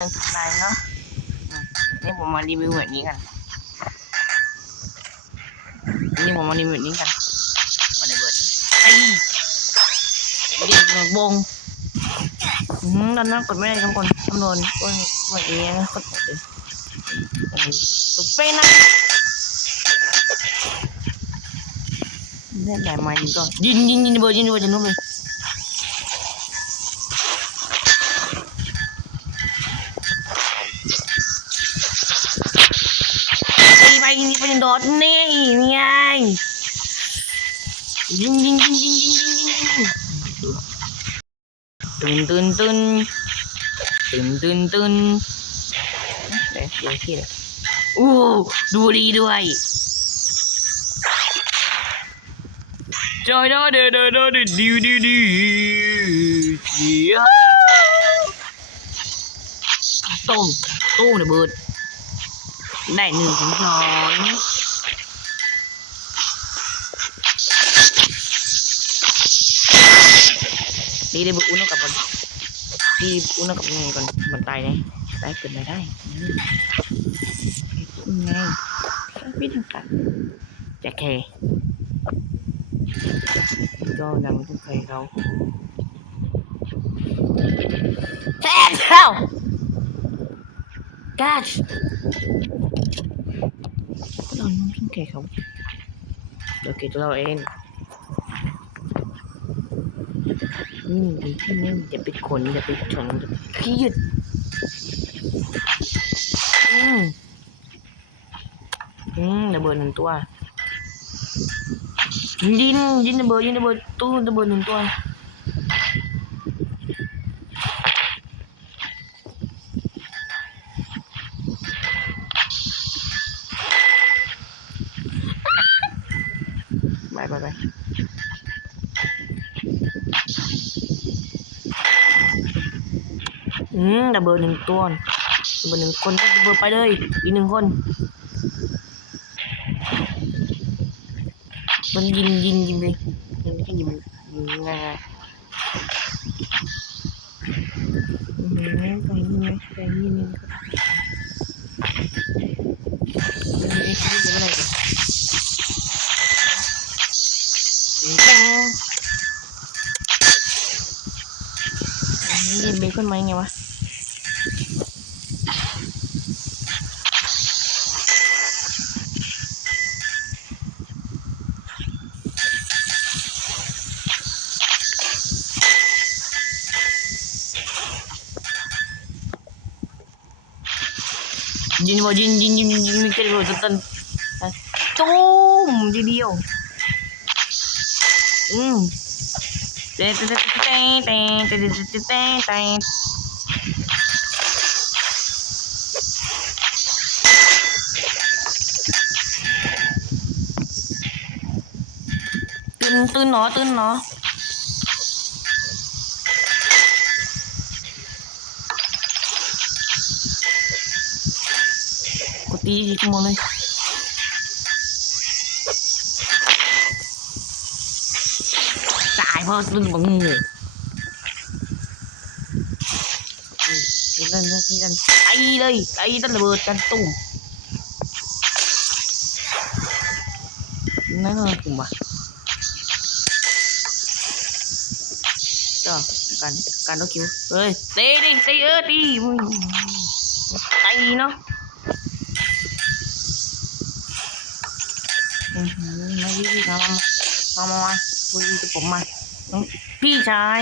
ทุกนายเนาะนี่ผมมารีวิวแบบนี้กันนี่ผมมารีวิวแบบนี้กันมาในเวิร์ดไอ้เด็กบงตอนนั้นกดไม่ได้ทุกคนคำนวณก็แบบนี้นะกดเลยกดเป็นนะเนี่ยแบบมายิงก็ยิงเบอร์จะนุ่มเลยไปโดดนี่ไงยิงตื่นเดี๋ยวที่เลยดูดีด้วยจอยเดินดิวตู้ระเบิดได้1 ถึง 2ดีเลยบุกอุ้นกับมันดีอุ้นกับยังไงก่อนมันตายเลยตายเกิดไม่ได้ยังไงพี่ถึงกันแจ็คเคก็ดังทุกใครเขาแทนเข้ากัชเราน้องทุกใครเขาเราเกิดเราเองเป็นที่นี่อย่าไปขนอย่าไปชนอย่าไปขี้ยึดระเบิด1 ตัวยินระเบิดตู้ระเบิด1 ตัวไประเบิด1 ตัวระเบิด1 คนก็ระเบิดไปเลยอีก1 คนมันยิงเลยมันไม่ใช่ยิงง่ายไปยิงอะไรกันยิงเบคอนไหมไงวะยิงไม่เกิดเลยต้นตุ้มทีเดียวเต้ตื่นเนาะกดตีชั่วโมงเลยตายเพราะตื่นบังงูที่นั่นไอ้เลยไอ้ตั้งระเบิดกันตุ้มนั่นเลยตุ้มว่ะก็การต้องคิวเฮ้ยตีมึงตีเนาะมาพี่มาคุยกับผมมาพี่ชาย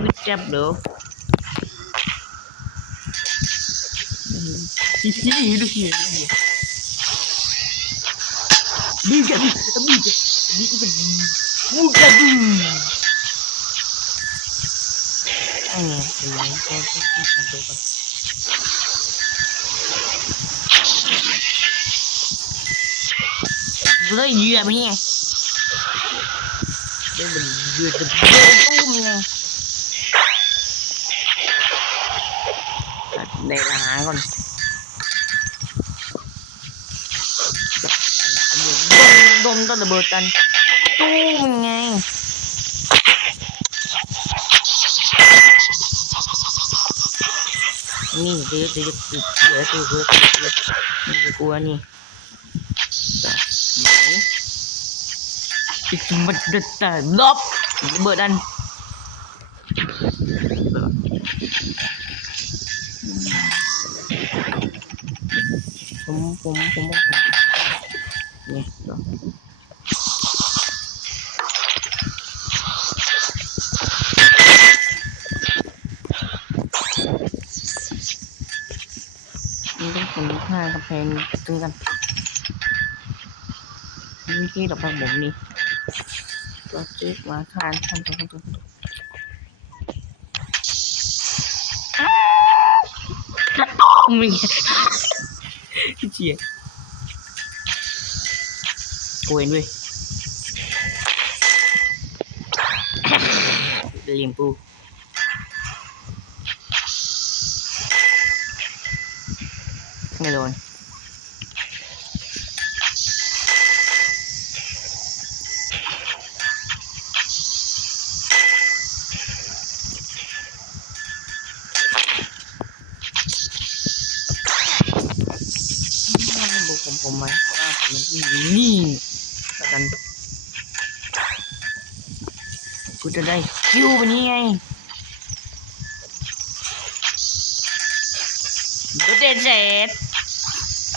ไม่เจ็บเด้อดูเหี้ยบูกันเลยเหยื่อไปไงเดี๋ยวมันเหยื่อจะตุ้มไงในอาหารก่อนดมต้นระเบิดกันตุ้มไง นี่เดี๋ยวไม่กลัวนี่ไหนอีกมันจะแต่ลบเบิดอันผมนี่นี่ต้องคนข้างกำแพงตึงกันนี่ที่ดอกไม้ผมนี่ก็จิ๊กมาทานตัวมีเจี๊ยกูเห็นด้วยเลี้ยงปูไม่โดนดูผมไหมว่าผมนี่แล้วกันกูจะได้คิววันนี้ไงดูเด็ด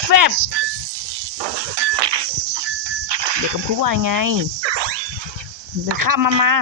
แฟบเด็กกับผู้ว่าไงเดี๋ยวข้ามมา